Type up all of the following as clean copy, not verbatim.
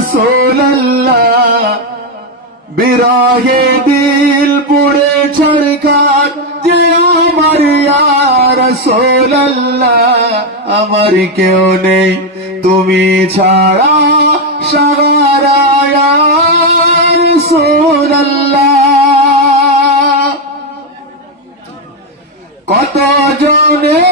রাসূলুল্লাহ বিরহে দিল পুড়ে ছড়কার যে আমার ইয়া রাসূলুল্লাহ আমার কেউ নেই তুমি ছাড়া সাহারা ইয়া রাসূলুল্লাহ কত জনে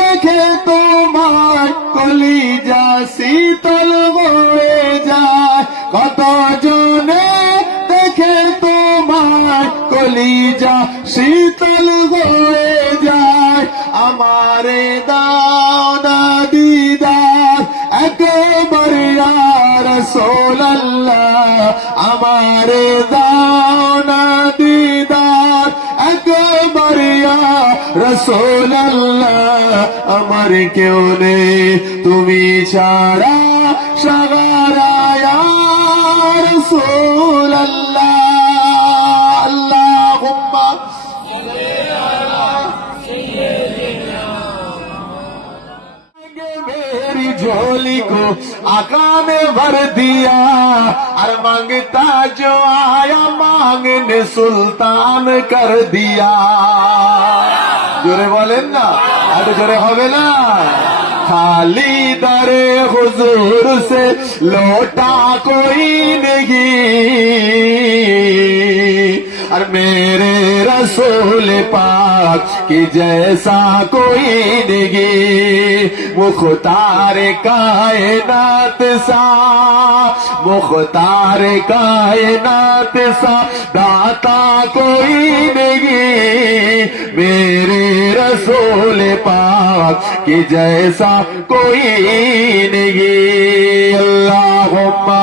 দেখে তোমার কলিজা শীতল হয়ে যায় কত জনে দেখে তোমার কলিজা শীতল হয়ে যায় আমারে দাও না দিদার একবার ইয়া রাসূলুল্লাহ আমারে দাও না দিদার একবার ইয়া রাসূলুল্লাহ আমার কেউ নেই তুমি ছাড়া সাহারা ইয়া রাসূলুল্লাহ আল্লাহুম্মা मेरी झोली को आका ने भर दिया और मांगता जो आया मांगने सुल्तान कर दिया जोरे बोलें ना अरे जोरे होगे ना खाली दरे हुजूर से लौटा कोई नहीं और मेरे रसूल पाक की जैसा कोई नहीं मुख्तार कायनात सा मुख्तार कायनात सा दाता कोई नहीं मेरे रसूल पाक की जैसा कोई नहीं अल्लाहुम्मा